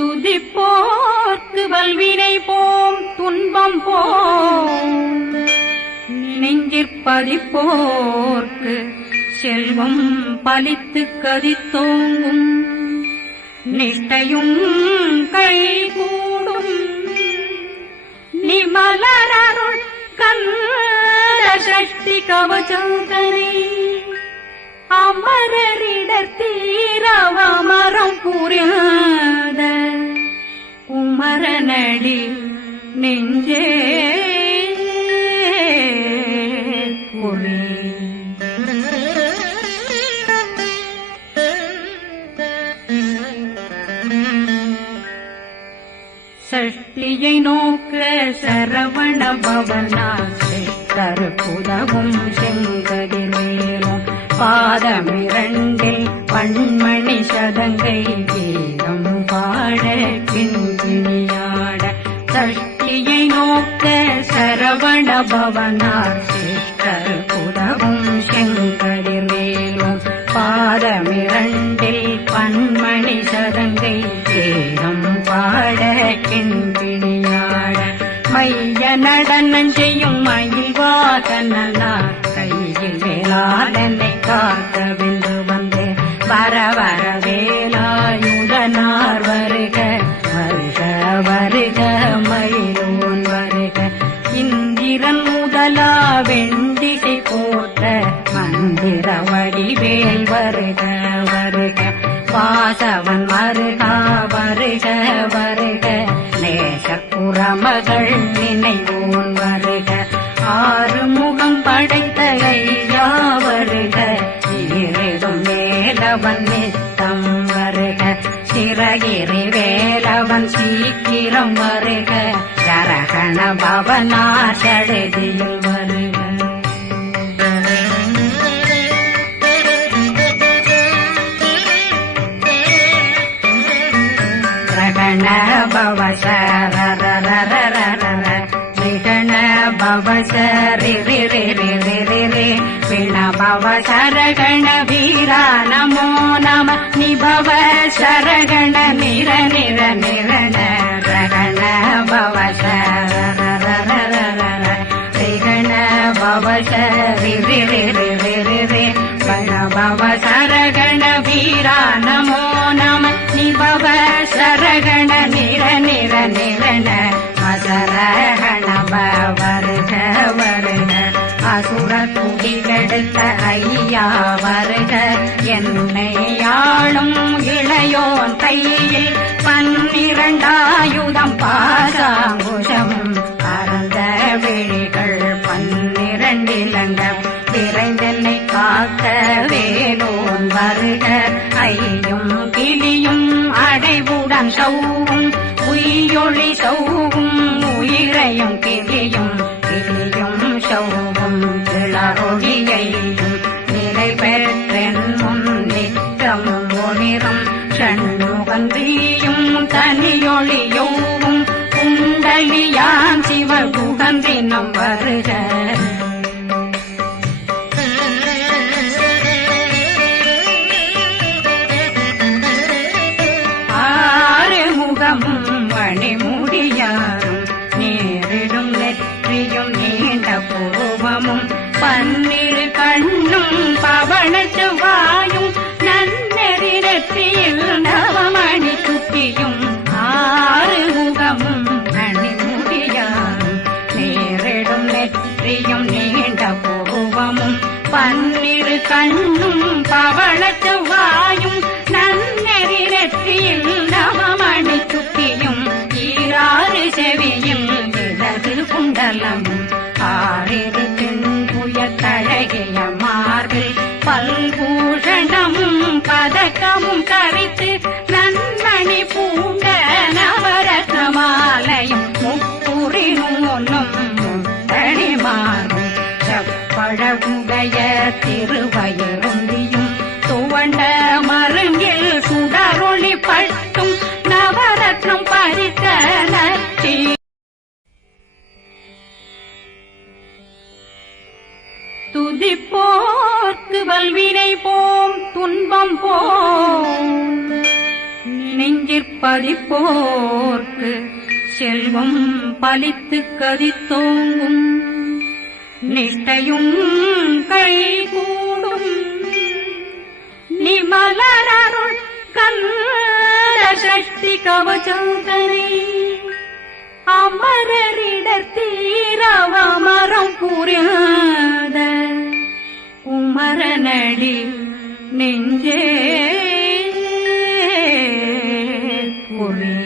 துதிப்போர்க்கு வல்வினை போம் துன்பம் போம் நெஞ்சிற்பதிப்போர்க்கு செல்வம் பலித்து கதித்தோங்கும் நிஷ்டையும் கைகூடும் நிமலரருள் கந்த சக்தி கவசந்தனை அமரரிடர் தீரவமரம் புரியாத குமரனடி நெஞ்சே பொறி சஷ்டியை நோக்க சரவண பவனாசை கருப்புதவும் செங்கதிரேனும் பாதமிரண்டில் பண்மணி சதங்கை கீதம் பாட கிண்கிணியாட சஷ்டியை நோக்க சரவண பவனாசை கருப்புதவும் செங்கதிரேனும் பாதமிரண்டில் பண்மணி சதங்கை கீதம் பாட கிண்கிணியாட மைய நடனம் செய்யும் மயில்வாகனார் கையில் வேளாளனை காக்க வென்று வந்து வர வர வேலாயுதனார் வருக வருக வருக மயிலோன் வருக இந்திரன் முதலா வெண்டிசை போற்ற மந்திர வடிவேல் வருக வருக வாசவன் வருகா வருக வருக நேசப்புறமகள் நினைவோன் வருக ஆறு முகம் படைத்த ஐயா வருக ஈரிடும் வேலவன் நித்தம் வருக சிறகிரி வேலவன் சீக்கிரம் வருக ஜரகண பவனார் சடுதியில் வருக ரகண பவசரரரரரர ரிகண பவசரி பிண பவசரகண வீரா நமோ நம நிபவ சரகண நிர நிர நிரண ரகண பவசரரரரர ரிகண பவசரி பிண பவசரகண வீரா நமோ நம நிபவ சரகண நிர நிர நிரண அசரகண வருக வருக அசுர குடிகெடுத்த ஐயா வருக என்னை ஆளும் இளையோன் கையில் 12 பாசாங்குஷம் பரந்த விழிகள் 12 இலங்கம் விரைந்தென்னை காக்க வேலோன் வருக ஐயும் கிளியும் அடைவுடன் சௌவும் உயிரொளி சௌவும் உயிரையும் கிளியும் கிளியும் சௌவும் கிளரொளியையும் நிலை பெற்றென் முன் நிற்றமும் ஒளிரும் ஷண்முகன் வீயும் தனியொளியோவும் குண்டலியான் சிவகுகந்தினம் வருக மணிமுடியாரும் நேரிடும் நெற்றியும் நீண்ட பூவமும் 12 கண்ணும் பவனத்து வாயும் நன்னெறி நெற்றியில் நவமணி சுட்டியும் 6 முகமும் மணிமுடியாரும் நேரிடும் நெற்றியும் நீண்ட பூவமும் 12 கண்ணும் பவனத்து வாயும் நன்னெறி நெற்றியில் நவமணி சுட்டியும் 6 செவியும் இடது குண்டலம் 6 தென்புய தழகிய மார்பில் பல்பூஷணமும் பதக்கமும் கரித்து நன்மணி பூண்ட நவரத்ன மாலையும் முப்புரி நூலும் முத்தணிமாறும் செப்பழகுடைய திருவயருந்தியும் துவண்ட மருங்கில் சுடரொளி பட்டும் நவரத்னம் பறித்த நச்சி துதிப்போர்க்கு வல்வினை போம் துன்பம் போம் நெஞ்சிற் சீர்பதிப்போர்க்கு செல்வம் பலித்து கதித்தோங்கும் நிஷ்டையும் கைகூடும் நிமலருள் கந்த சக்தி கவசந்தனை அமரரிடத்தீரவமரம் புரியாத குமரனடி நெஞ்சே புரி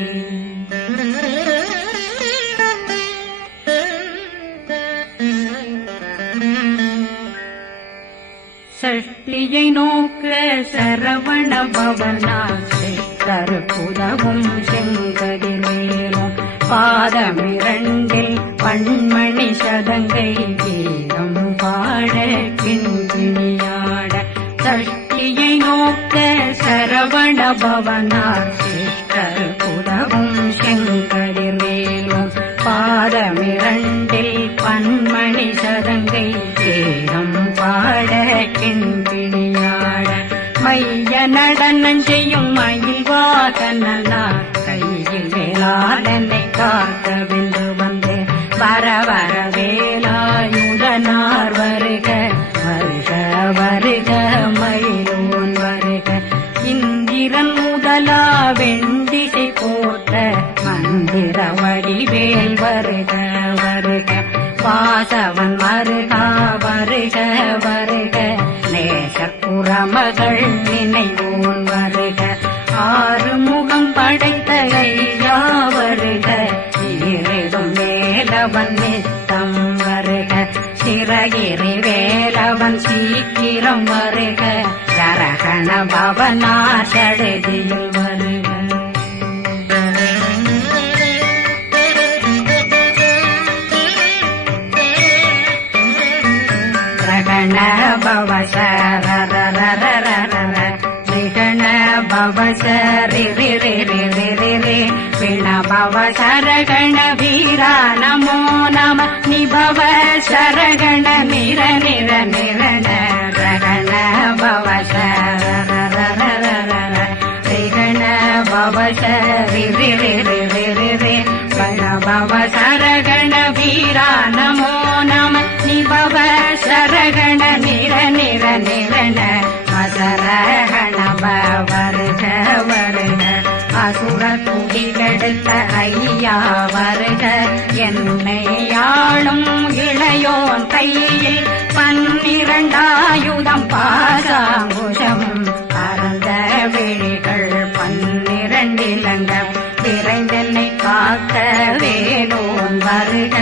சஷ்டியை நோக்க சரவண பவனாசை கருப்புதவும் செங்கதிலேனும் பாதமிரண்டில் பண்மணி சதங்கை கீதம் பாட கிண்கிணியாட சஷ்டியை நோக்க சரவண பவனாசை கருப்புதவும் செங்கதிலேனும் பாதமிரண்டில் பண்மணி சதங்கை கீதம் பாட கிண்கிணியாட மைய நடனம் செய்யும் மயில் வாகனார் கையில் வேளாளனை காக்க வென்று வந்து வர வர வேலாயுதனார் வருக வருக வருக மயிலோன் வருக இந்திரன் முதலா வெண்டிசை போட்ட மந்திர வடிவேல் வருக வருக வாசவன் வருகா வருக வருக நேசப்புறமகள் நினைவோன் வருக ஆறுமுகம் படைத்த ஐயா வருக ஈரிடும் வேலவன் நித்தம் வருக சிறகிரி வேலவன் சீக்கிரம் வருக சரகண பவனார் சடுதியில் வருக ரண பவ சரரரரரரர ரிகண பவ சரி ரி ரி ரி ரி ரி ரி பிண பவ சரகண வீரா நமோ நம நிபவ சரகண நிர நிர நிரண ரகண பவ சரரரரரர ரிகண பவ சரி ரி ரி ரி ரி ரி ரி பிண பவ சரகண வீரா நமோ நம நிபவ சரகண நிர நிர நிரண மசரகண வருக வருக அசுர குடிகெடுத்த ஐயா வருக என்னை ஆளும் இளையோன் கையில் 12 பாசாங்குஷமும் பரந்த விழிகள் 12 இலங்கம் விரைந்தென்னை காக்க வேலோன் வருக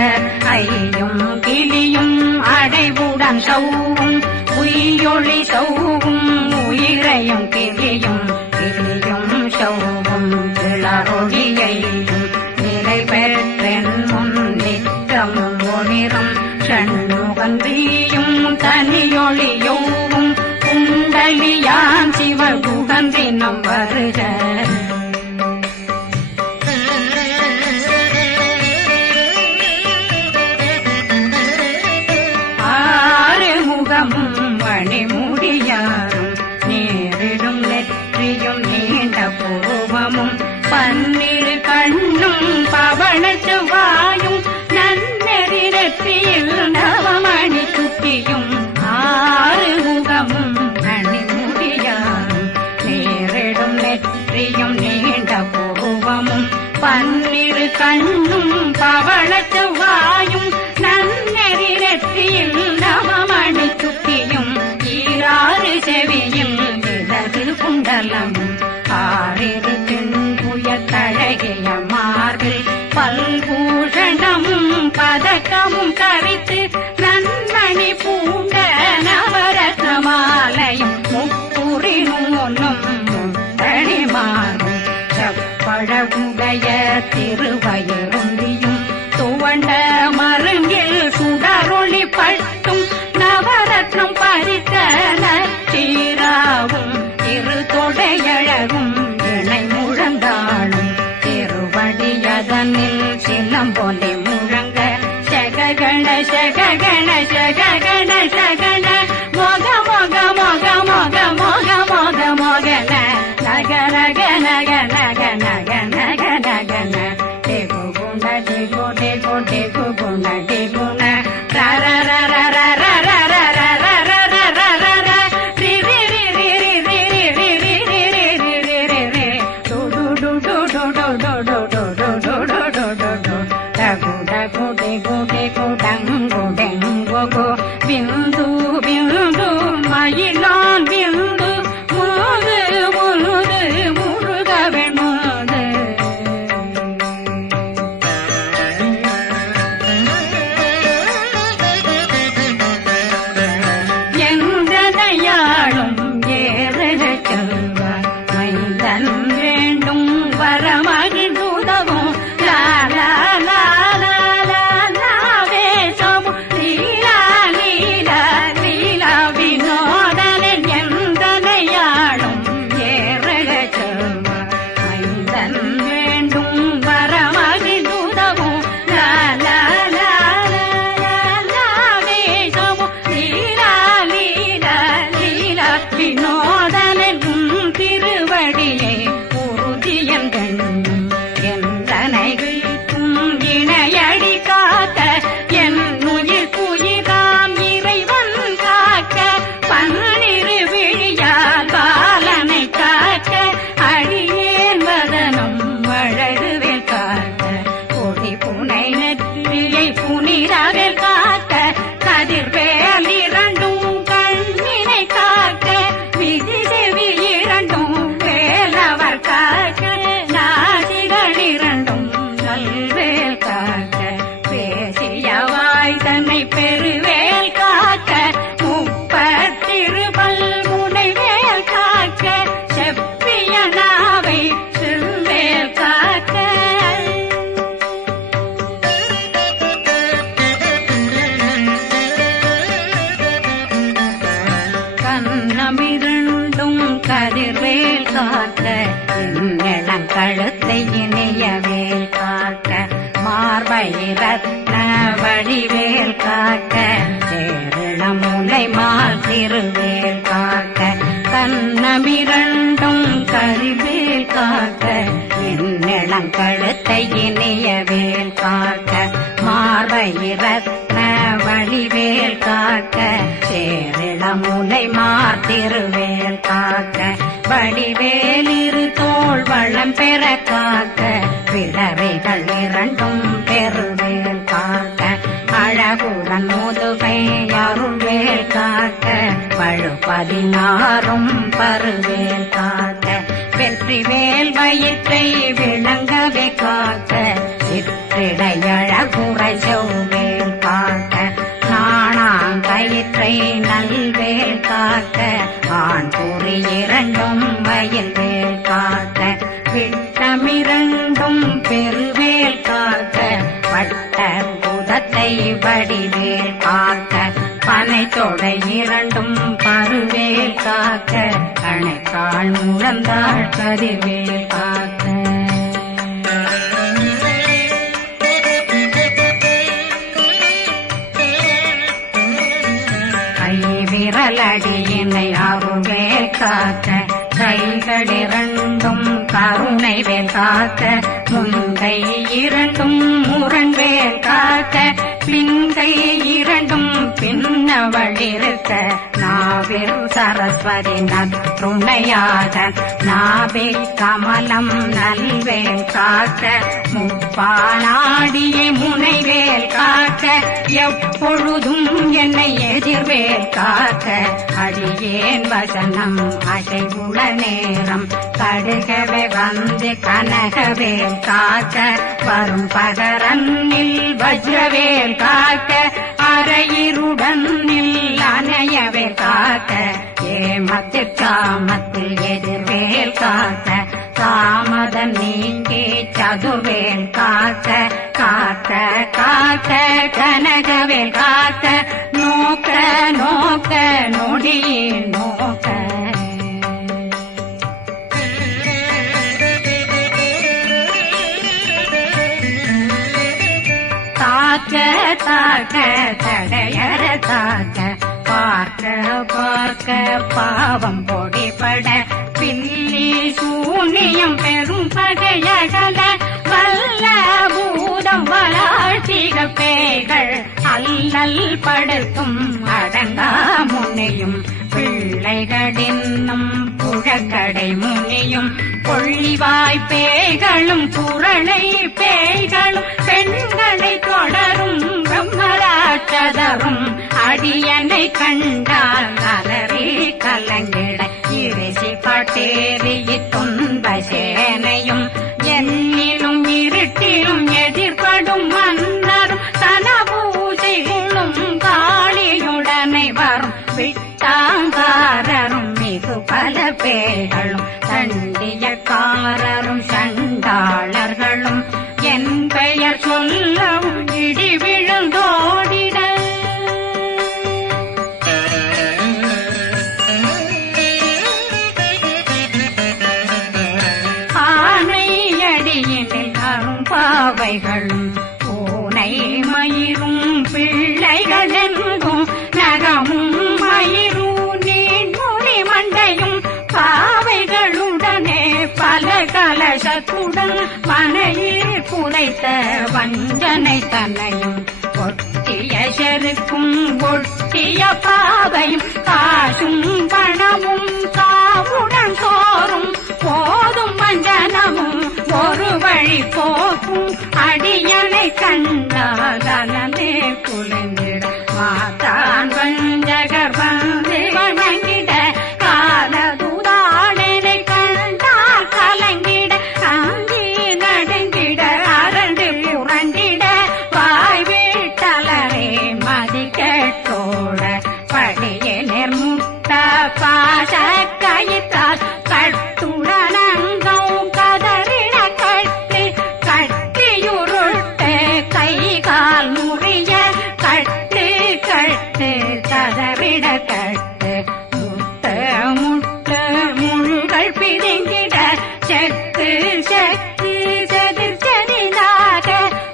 ஐயும் கிளியும் அடைவுடன் சௌவும் உயிரொளி சௌவும் உயிரையும் கிளியும் கிளியும் சௌவும் இளரொழியையும் நிலை பெற்றென் முன் நித்தம் ஒளிரும் ஷண்முகந்தியும் தனியொளியோவும் குண்டலியான் சிவகுகந்தினம் வருக மணிமுடியாரும் நேரிடும் நெற்றியும் நீண்ட பூவமும் 12 கண்ணும் பவள செவ்வாயும் நன்னெறி நெற்றியில் நவமணி சுட்டியும் 6 முகமும் மணிமுடியாரும் நேரிடும் நெற்றியும் நீண்ட பூவமும் 12 கண்ணும் பவள செவ்வாயும் நன்னெறி நெற்றியில் நவமணி சுட்டியும் 6 செவியும் இடது குண்டலமும் 6 தின்புய தழகிய மார்பில் பல்பூஷணமும் பதக்கமும் கரித்து நன்மணி பூண்ட நவரத்ன மாலையும் முப்புரி நூலும் முத்தணி மாறும் செப்பழகுடைய திருவயருந்தியும் துவண்ட மருங்கில் சுடரொளி பட்டும் நவரத்னம் பறித்த நச்சீராவும் இரு தொடையழகும் இணை முழந்தாளும் திருவடியதனில் சிலம்பொலி முழங்க சககண சககண சககண சகண மொக மொக மொக மொக மொக மொக மொகன நக நக நக நக நக வினோதனும் திருவடியை உறுதியென்றும் எந்தனைகளுக்கும் இணையடி காக்க என் உயிர் குயிராம் இறைவன் காக்க பன்னிரு விழியால் பாலனை காக்க அடியேன் வதனம் வழகுவேல் காக்க கொடி புனை நெற்றியை புனிதவேல் காக்க கதிர்வேல் இரண்டும் கண்ணினை காக்க விதி செவி இரண்டும் வேலவர் காக்க நாசிகள் இரண்டும் நல்வேல் காக்க பேசியவாய் தன்னை பெருவேல் காக்க முப்பத்திருபல் முனைவேல் காக்க செப்பிய நாவை செவ்வேல் காக்க கண்ணமிரண்டும் கதிர்வேல் காக்க இளங்கழுத்தை இணையவேல் காக்க மார்பை ரத்ன வடிவேல் காக்க சேரணமுலை மால் திருவேல் காக்க கண்ணமிரண்டும் கதிர்வேல் காக்க இளங்கழுத்தை இணையவேல் காக்க மார்பை ரத்ன வடிவேல் காக்க சேரணமுலை மால் திருவேல் காக்க வடிவேல் இரு தோள் வளம் பெற காக்க பிறவைகள் இரண்டும் பெருவேல் காக்க அழகுடன் முதுகை அருள்வேல் காக்க பழு16 பருவேல் காக்க வெற்றிவேல் வயிற்றை விளங்கவே காக்க சிற்றிடையழகுரை செவ்வேல் காக்க நாணாங்கயிற்றை நல்வேல் காக்க ஆண் குறி இரண்டும் வயல்வேல் காக்க விட்டமிரண்டும் பெருவேல் காக்க வட்ட புதத்தை வடிவேல் காக்க பனை தொடை இரண்டும் பருவேல் காக்க கணைக்கால் முழந்தாள் கதிர்வேல் காக்க விரலடியினை அருள்வேல் காக்க கைகளிரண்டும் கருணை வேல் காக்க முன்கை இரண்டும் முரண்வேல் காக்க பின்கை இரண்டும் பின்னவளிருக்க நாவில் சரஸ்வதி நற்றுணையாக நாவே கமலம் நல்வேல் காக்க முப்பானாடியை முனைவேல் காக்க எப்பொழுதும் என்னை எதிர்வேல் காக்க அடியேன் வசனம் அசைவுள நேரம் கடுகவே வந்து கனகவேல் காக்க வரும் பகரன்னில் வஜ்ரவேல் காக்க அரையிருடன் அணையவேல் காக்க ஏமத்தில் காமத்தில் எதிர்வேல் காக்க தாமதம் நீங்கி சதுர்வேல் காக்க காக்க காக்க கனகவேல் காக்க நோக்க நோக்க நொடியே நோக்க தாக்க தாக்க தடையற தாக்க பார்க்க பார்க்க பாவம் பொடிபட பில்லி சூனியம் பெரும் பகையகல வல்ல பூதம் வளாழ்த்திக பேய்கள் அல்லல் படுத்தும் அடங்கா முனையும் பிள்ளைகளின்னும் புழக்கடை முனியும் கொள்ளிவாய் பேய்களும் குரளை பேய்களும் பெண்களை தொடரும் பிரம்மராட்சதரும் அடியனை கண்டால் அலறி கலங்கிட இரிசி பட்டேறி துன்ப சேனையும் என்னிலும் இருட்டிலும் எதிர்படும் மன்னரும் தன பூஜைகளும் காளியுடனை வரும் விட்டாங்காரரும் மிகு பல பேர்களும் சண்டியக்காரரும் சண்டாளர்களும் என் பெயர் சொல்லவும் இடி விழுந்தோடிட ஆனையடியினில் அரும்பாவைகளும் பூனை மயிரும் பிள்ளைகளெங்கும் நகமும் மயிரும் நீண்முடி மண் தன் மனையில் புதைத்த வஞ்சனை தன்னையும் ஒட்டிய செருக்கும் ஒட்டிய பாவையும் காசும் பணமும் காவுடன் சோறும் போதும் வஞ்சனமும் ஒரு வழி போக்கும் அடியனை கண்டால் அனந்தே குளிர்ந்திட மாத்தான் வஞ்சகர் வந்து வணங்கிட காலதுதாடனை கண்டால் கலங்கிட அங்கி நடுங்கிட அரண்டு புரண்டிட வாய் வீட்டலரே மதி கேட்டோட படியே நிர்முட்ட பாச கயித்தால் கட்டுடனங்கோ கதறிட கட்டி கட்டியுருட்டு கை கால் முறிய கட்டு கட்டு கதறிட கட்டு முட்டு முட்டு முள்கள் பிதுங்கிட செத்து செத்து செதிர் செதிலாக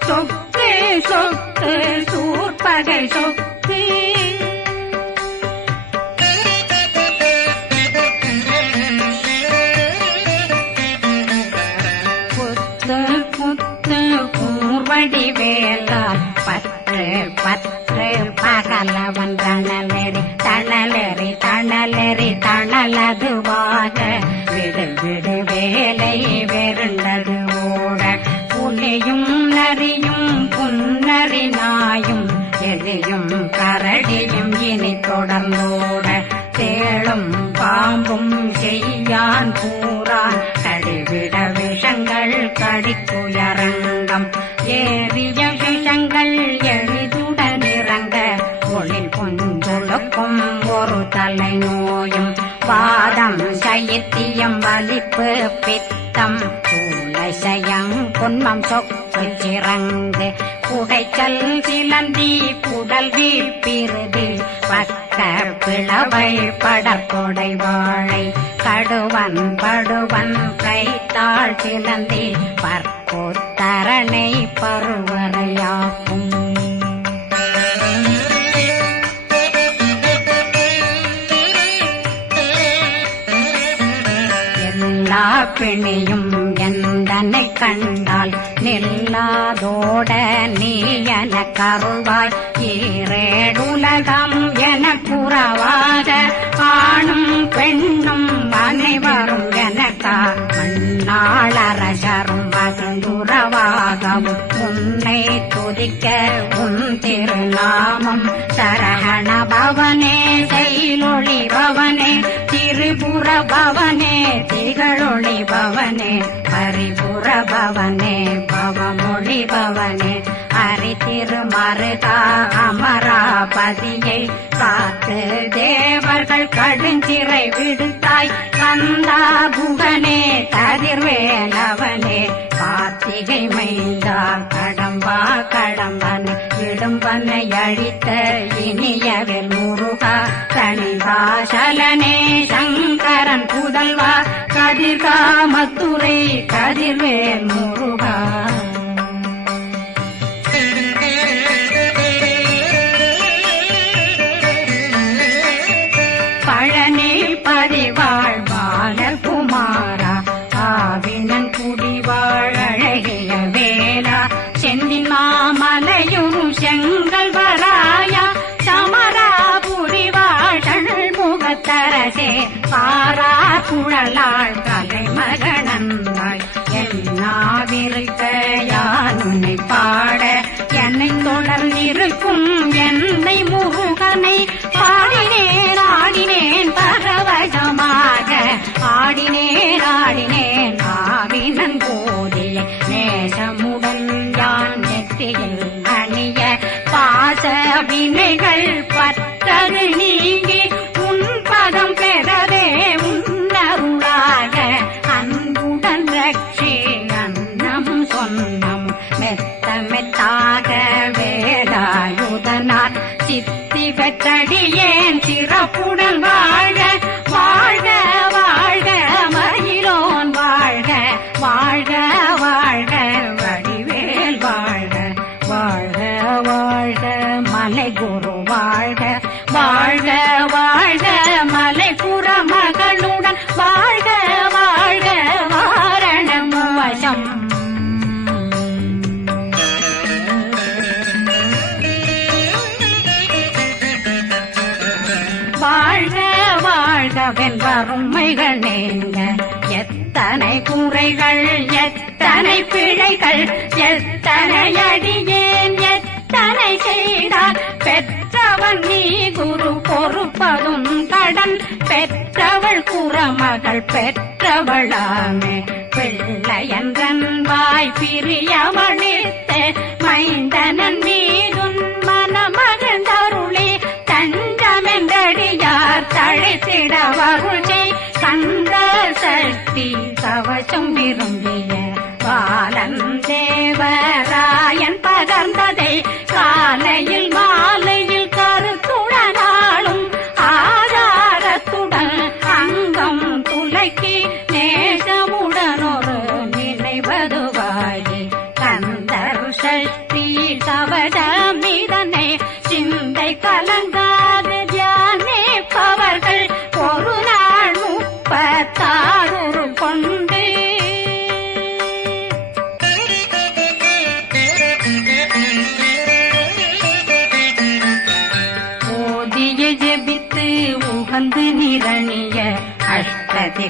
சொக்கு சொக்கு சூர்பகை சொக்கு புத்து புத்து கூர்வடி வேலால் பற்று பற்று பகலவன் தணலெறி தணலெறி தணலெறி தணலதுவாக விடு விடு வேலை வெருண்டது ஓட புலியும் நரியும் புன்னரி நாயும் எலியும் கரடியும் இனி தொடர்ந்தோட தேளும் பாம்பும் செய்யான் கூறான் கடிவிட விஷங்கள் கடிக்குயரங்கம் ஏறிய விஷங்கள் எளிதுடன் இறங்க ஒளில் பொஞ்சொழுக்கும் ஒரு தலை நோயும் வாதம் சைத்தியம் வலிப்பு பித்தம் சூளைசயம் பொன்மம் சொக்கு சிறங்கு குடைச்சல் சிலந்தி குடல் வீப்பிருதி பக்க பிளவை படற்கொடை வாழை கடுவன் படுவன் கைத்தாள் சிலந்தி பற்போத்தரணை பருவரையாக்கும் எல்லா பிணியும் எந்தனை கண்டால் நில்லாதோட நீ என கருள்வாய் ஈரேடுலகம் என புறவாக ஆணும் பெண்ணும் அனைவரும் எனக்கா மண்ணாளரசரும் மகிழ்ந்துறவாகவும் உன்னை துதிக்க உன் திருநாமம் சரகண பவனே செயலொளி பவனே திரிபுர பவனே திகழொளி பவனே பரிபுர பவனே பவமொழி பவனே ஹரி திருமருகா அமராபதியை காத்து தேவர்கள் கடுஞ்சிறை விடுத்தாய் கந்தா புகனே கதிர்வேலவனே கார்த்திகை மைந்தா கடம்பா கடம்பனை இடும்பனை அழித்த இனியவில் முருகா தனிவாசலனே சங்கரன் புதல்வா கதிர்காமத்துறை கதிர்வேல் முருகா பழனி பதிவாழ் பாலர் குமாரா ஆவினன் குடிவாழ் அழகிய வேளா செந்தின் மாமலையும் செங்கல் வராயா சமராபுரிவாழ் முகத்தரசே பாரா குழலாள் கலை மகனந்தாய் என்னாவிருக்க யானுனை பாட என்னை தொடர்ந்திருக்கும் என்னை முருகனை பாடினேன் ஆடினேன் பரவசமாக ஆடினேன் ஆடினேன் ஆவினன் போதிய நேசமுடன் யான் நெத்தியில் அணிய பாச வினைகள் பத்தது நீங்கி உன் பதம் பெறவே உன்னருளாக அன்புடன் ரட்சி அன்னம் சொன்ன குறைகள் நீங்க எத்தனை குறைகள் எத்தனை பிழைகள் எத்தனை அடியேன் எத்தனை செய்தார் பெற்றவன் நீ குரு பொறுப்பதும் கடன் பெற்றவள் குறமகள் பெற்றவளாமே பிள்ளையன்றன் வாய் பிரியவழித்த மைந்தனன் மீதுன் மனமகந்தருளி தஞ்சமென்றடியார் தழைத்திட வருளை கந்த சக்தி கவசம் விரும்பிய பாலன் தேவராயன் பகர்ந்ததை காலையில் மாலையில் கருத்துடனாலும் ஆதாரத்துடன் அங்கம் துலக்கி நேசமுடனொரு நினைவதுவாகி கந்தர் சக்தி கவசமிதனை சிந்தை கலங்காத தியானிப்பவர்கள் ஒரு நாள் 36 கொண்டு ஓதிய ஜெபித்து உகந்து நிரணிய அஷ்டதிக்குள்ளோரடங்கலு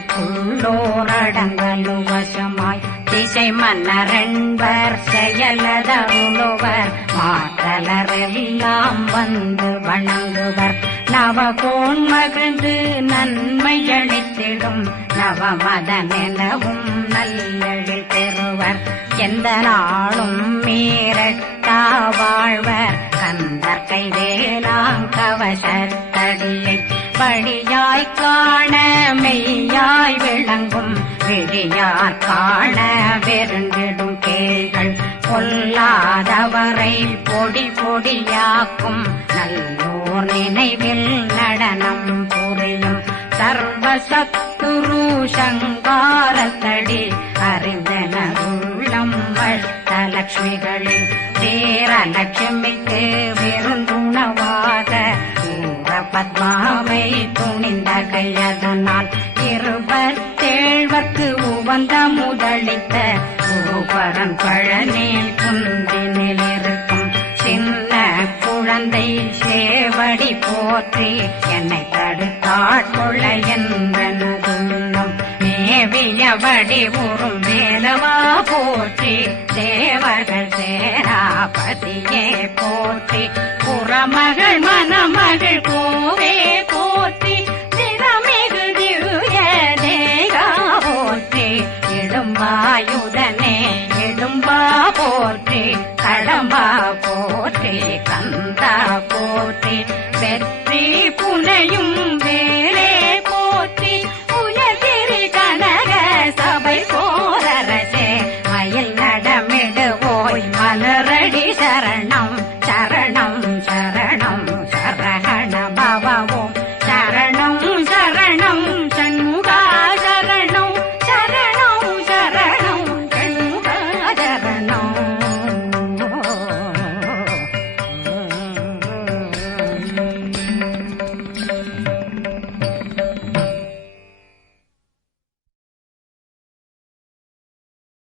வசமாய் திசை மன்னரென்பர் செயலதருளுவர் மாற்றலரெல்லாம் வந்து வணங்குவர் நவகோன் மகிழ்ந்து நன்மையளித்திடும் நவமதனெனவும் நல்லெழில் பெறுவர் எந்த நாளும் மீறட்டா வாழ்வர் கந்தர் கைவேலாங் கவசத்தடியை படியாய் காண மெய்யாய் விளங்கும் விழியார் காண வெருண்டிடும் கேள்கள் பொல்லாதவரை பொடி பொடியாக்கும் நல்லோர் நினைவில் நடனம் புரியும் சர்வசத்துரு சங்காரத்தடி அறிந்தனருள்ளம் வஷ்டலட்சுமிகளில் சேரலட்சுமிக்கு விருந்துணவாக பத்மாவை துணிந்த கையதனால் 27 உவந்த முதலித்த பூபரன் பழனி குன்றினில் இருக்கும் சின்ன குழந்தை சேவடி போற்றி என்னை தடுத்தாட்கொள்ள என்பனதுள்ளம் மேவியபடி உறும் வேலவா போற்றி தேவர்கள் சேராபதியே போற்றி புறமகள் மணமகள் கோவே